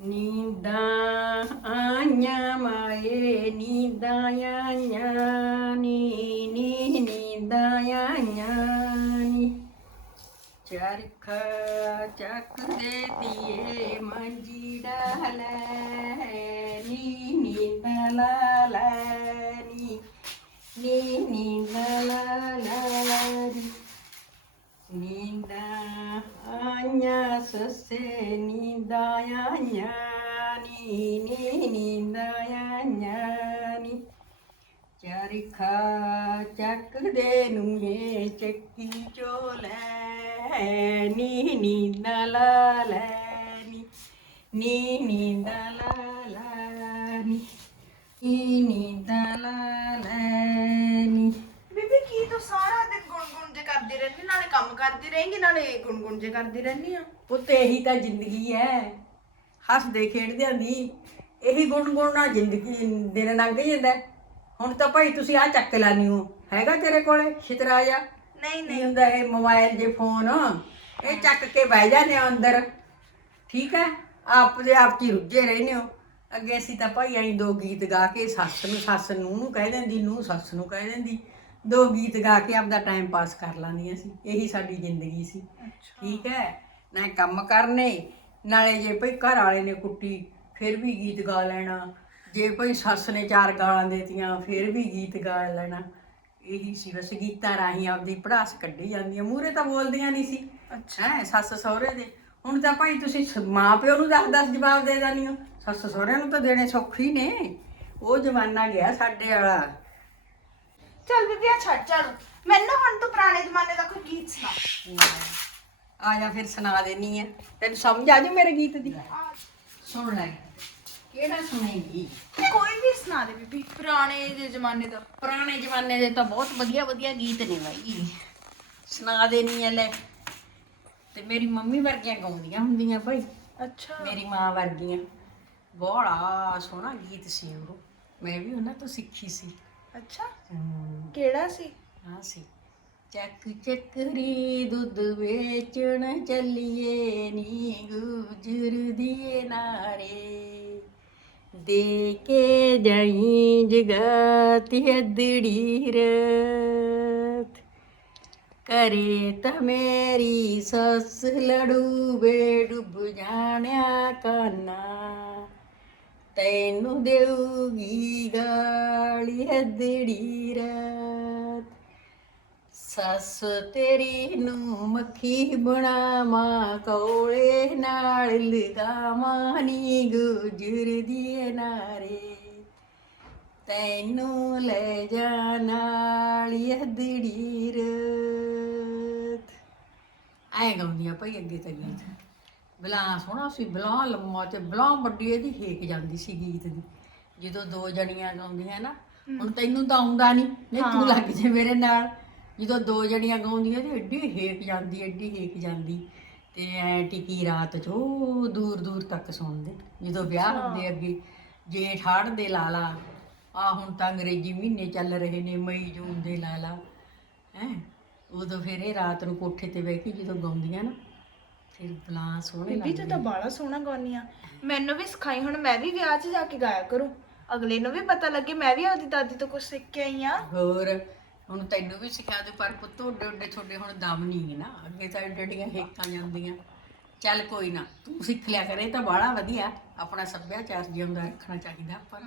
ਨੀਂਦਾਂ ਆਈਆਂ ਮਾਏ, ਨੀਂਦਾਂ ਆਈਆਂ ਨੀ ਨੀ, ਨੀਂਦਾਂ ਆਈਆਂ ਨੀ। ਚਰਖਾ ਚੱਕ ਦੇ ਦੀਏ, ਮੰਜੀ ਡਾਲੇ ਨੀ, ਨੀਂਦਾਂ ਲਾ ਲੈ ਨੀ ਨੀ, ਨੀਂਦਾਂ ਲਾ ਲੈ ਨੀਂਦਾਂ ਆਈਆਂ ਸੱਸੇ ਚਰਖਾ ਚੱਕਦੇ ਨੂੰ ਏ ਚੱਕੀ ਚੋਲੇ ਨੀ ਨੀਂਦਾਂ ਲਾ ਲੈ ਨੀ ਨੀ ਨੀਂਦਾਂ ਲਾ ਲਾ ਨੀ ਨੀ ਨੀਂਦਾਂ ਲਾ ਨੀ ਬੀਬੀ ਕੀ ਤੂੰ ਸਾਰਾ ਦਿਨ ਗੁੰਗੁਣ ਜੇ ਕਰਦੀ ਰਹਿੰਦੀ ਨਾਲੇ ਕੰਮ ਕਰਦੀ ਰਹੇਂਗੀ ਨਾਲੇ ਗੁੰਗੁਣ ਜੇ ਕਰਦੀ ਰਹਿੰਦੀ ਆ? ਪੁੱਤ ਇਹੀ ਤਾਂ ਜ਼ਿੰਦਗੀ ਹੈ। ਹੱਸਦੇ ਖੇਡਦੇ ਦੀ ਇਹੀ ਗੁਣ ਗੁਣ ਨਾਲ ਜ਼ਿੰਦਗੀ ਦਿਨ ਲੰਘ ਜਾਂਦਾ। ਹੈ। ਹੁਣ ਤਾਂ ਭਾਈ ਤੁਸੀਂ ਆ ਚੱਕ ਲਾਨੀ ਹੋ। ਹੈਗਾ ਤੇਰੇ ਕੋਲੇ? ਛਿਤਰਾ ਜਾ ਨਹੀਂ ਨਹੀਂ। ਹੁੰਦਾ ਇਹ ਮੋਬਾਈਲ ਜੇ ਫੋਨ? ਇਹ ਚੱਕ ਕੇ ਬਹਿ ਜਾਂਦੇ ਹੋ ਅੰਦਰ। ਠੀਕ ਹੈ? ਆਪ ਦੇ ਆਪ ਹੀ ਰੁੱਝੇ ਰਹਿੰਦੇ ਹੋ। ਅੱਗੇ ਅਸੀਂ ਤਾਂ ਭਾਈ ਐਂ ਦੋ ਗੀਤ ਗਾ ਕੇ ਸੱਸ ਨੂੰ ਸੱਸ ਨੂੰ ਨੂੰ ਕਹਿ ਦਿੰਦੀ ਨੂੰ ਸੱਸ ਨੂੰ ਕਹਿ ਦਿੰਦੀ। ਦੋ ਗੀਤ ਗਾ ਕੇ ਆਪਦਾ ਟਾਈਮ ਪਾਸ ਕਰ ਲਾਂਦੀਆਂ ਸੀ। ਇਹੀ ਸਾਡੀ ਜ਼ਿੰਦਗੀ ਸੀ। ਠੀਕ ਹੈ? ਨਾ ਕੰਮ ਕਰਨੇ ਨਾਲੇ ਜੇ ਭਈ ਘਰ ਵਾਲੇ ਨੇ ਕੁੱਟੀ ਫਿਰ ਵੀ ਗੀਤ ਗਾ ਲੈਣਾ। ਜੇ ਭਈ ਸੱਸ ਨੇ ਚਾਰ ਗਾਲਾਂ ਦੇਤੀਆਂ ਫਿਰ ਵੀ ਗੀਤ ਗਾ ਲੈਣਾ। ਇਹੀ ਸੀ ਬਸ ਗੀਤਾਂ ਰਾਹੀਂ ਆਪਦੀ ਪੜਾਸ ਕੱਢੀ ਜਾਂਦੀਆਂ ਮੂਹਰੇ ਤਾਂ ਬੋਲਦੀਆਂ ਨਹੀਂ ਸੀ। ਅੱਛਾ। ਸੱਸ ਸਹੁਰੇ ਦੇ। ਹੁਣ ਤਾਂ ਭਾਈ ਤੁਸੀਂ ਮਾਂ ਪਿਓ ਨੂੰ ਦਸ ਦਸ ਜਵਾਬ ਦੇ ਦਿੰਦੀ ਹੋ। ਸੱਸ ਸਹੁਰਿਆਂ ਨੂੰ ਤਾਂ ਦੇਣੇ ਸੌਖੀ ਨੇ। ਉਹ ਜ਼ਮਾਨਾ ਗਿਆ ਸਾਡੇ ਵਾਲਾ। ਚੱਲ ਬੀਬੀ ਆ ਛੱਡ ਝਾੜੂ ਮੈਨੂੰ ਹੁਣ ਤੂੰ ਪੁਰਾਣੇ ਜ਼ਮਾਨੇ ਦਾ ਕੋਈ ਗੀਤ ਸੁਣਾ। ਆ ਜਾ ਫਿਰ ਸੁਣਾ ਦੇਣੀ ਹੈ ਤੈਨੂੰ ਸਮਝ ਆ ਜੂ ਮੇਰੇ ਗੀਤ ਦੀ? ਸੁਣ ਲੈ ਕਿਹੜਾ ਸੁਣੇਗੀ? ਕੋਈ ਵੀ ਸੁਣਾ ਦੇ ਬੀਬੀ ਪੁਰਾਣੇ ਦੇ ਜ਼ਮਾਨੇ ਦਾ। ਪੁਰਾਣੇ ਜ਼ਮਾਨੇ ਦੇ ਤਾਂ ਬਹੁਤ ਵਧੀਆ ਵਧੀਆ ਗੀਤ ਨੇ ਬਾਈ। ਸੁਣਾ ਦੇਣੀ ਐ ਲੈ। ਤੇ ਮੇਰੀ ਮੰਮੀ ਵਰਗੀਆਂ ਗਾਉਂਦੀਆਂ ਹੁੰਦੀਆਂ ਭਾਈ ਅੱਛਾ। ਮੇਰੀ ਮਾਂ ਵਰਗੀਆਂ। ਬੜਾ ਸੋਹਣਾ ਗੀਤ ਸੀ ਉਹ। ਮੈਂ ਵੀ ਉਹਨਾਂ ਤੋਂ ਸਿੱਖੀ ਸੀ। ਅੱਛਾ। ਕਿਹੜਾ ਸੀ? ਹਾਂ ਸੀ। ਚੱਕ ਚੱਕਰੀ ਦੁੱਧ ਵੇਚਣ ਚੱਲੀਏ ਨੀ ਗੁਜਰਦੀਏ ਨਾਰੇ। ਦੇ ਕੇ ਜਾਈ ਜਗਾਤੀ ਅਦੜੀ ਰਤ ਕਰੇ ਤਾਂ ਮੇਰੀ ਸੱਸ ਲੜੂ ਬੇ ਡੁੱਬ ਜਾਣਿਆ ਕਾਨਾ। ਤੈਨੂੰ ਦੇਊਗੀ ਗਾਲੀ ਹੱਦੜੀ ਰਾਤ ਸੱਸ ਤੇਰੀ ਨੂੰ ਮੱਖੀ ਬਣਾਵਾਂ ਕੋਲੇ ਨਾਲ ਲਗਾਵਾਂ ਨੀ ਗੁਜਰਦੀ ਨਾਰੇ। ਤੈਨੂੰ ਲੈ ਜਾ ਨਾਲ ਹੱਦੜੀ ਰਾਤ ਐ ਗਾਉਂਦੀਆਂ ਭਾਈ ਅੱਗੇ ਤਾਂ ਗੀਤ। ਬਲਾ ਸੋਹਣਾ ਸੀ ਬਲਾ ਲੰਮਾ ਤੇ ਬਲਾ ਵੱਡੀ ਇਹਦੀ ਹੇਕ ਜਾਂਦੀ ਸੀ ਗੀਤ ਦੀ। ਜਦੋਂ ਦੋ ਜਣੀਆਂ ਗਾਉਂਦੀਆਂ ਨਾ ਹੁਣ ਤੈਨੂੰ ਤਾਂ ਆਉਂਦਾ ਨਹੀਂ ਨਹੀਂ ਤੂੰ ਲੱਗ ਜੇ ਮੇਰੇ ਨਾਲ। ਜਦੋਂ ਦੋ ਜਣੀਆਂ ਗਾਉਂਦੀਆਂ ਤੇ ਐਡੀ ਹੇਕ ਜਾਂਦੀ ਐਡੀ ਹੇਕ ਜਾਂਦੀ। ਤੇ ਐ ਟਿਕੀ ਰਾਤ ਚੋ ਦੂਰ ਦੂਰ ਤੱਕ ਸੁਣਦੇ ਜਦੋਂ ਵਿਆਹ ਹੁੰਦੇ ਅੱਗੇ ਜੇਠ ਹਾੜ ਦੇ ਲਾਲਾ ਆ ਹੁਣ ਤਾਂ ਅੰਗਰੇਜ਼ੀ ਮਹੀਨੇ ਚੱਲ ਰਹੇ ਨੇ ਮਈ ਜੂਨ ਦੇ ਲਾਲਾ। ਹੈ ਉਦੋਂ ਫਿਰ ਇਹ ਰਾਤ ਨੂੰ ਕੋਠੇ ਤੇ ਬਹਿ ਕੇ ਜਦੋਂ ਗਾਉਂਦੀਆਂ ਨਾ ਫਿਰ ਬਲਾ ਸੋਹਣੇ ਬੀਬੀ ਤੂੰ ਤਾਂ ਬਾਲਾ ਸੋਹਣਾ ਗਾਉਣੀ ਆ ਮੈਨੂੰ ਵੀ ਸਿਖਾਈ ਹੁਣ ਮੈਂ ਵੀ ਵਿਆਹ 'ਚ ਜਾ ਕੇ ਗਾਇਆ ਕਰੂੰ। ਅਗਲੇ ਨੂੰ ਵੀ ਪਤਾ ਲੱਗੇ ਮੈਂ ਵੀ ਆਪਦੀ ਦਾਦੀ ਤੋਂ ਕੁਝ ਸਿੱਖ ਕੇ ਆਈ ਆ। ਹੋਰ ਹੁਣ ਤੈਨੂੰ ਵੀ ਸਿਖਾ ਦੇ, ਪਰ ਪੁੱਤ ਓਡੇ ਓਡੇ ਤੁਹਾਡੇ ਹੁਣ ਦਮ ਨਹੀਂ ਨਾ। ਅੱਗੇ ਤਾਂ ਏਡੇ ਏਡੀਆਂ ਹੇਕਾਂ ਜਾਂਦੀਆਂ। ਚੱਲ ਕੋਈ ਨਾ, ਤੂੰ ਸਿੱਖ ਲਿਆ ਕਰੇ ਤਾਂ ਬਾਹਲਾ ਵਧੀਆ। ਆਪਣਾ ਸੱਭਿਆਚਾਰ ਜਿਉਂਦਾ ਰੱਖਣਾ ਚਾਹੀਦਾ ਪਰ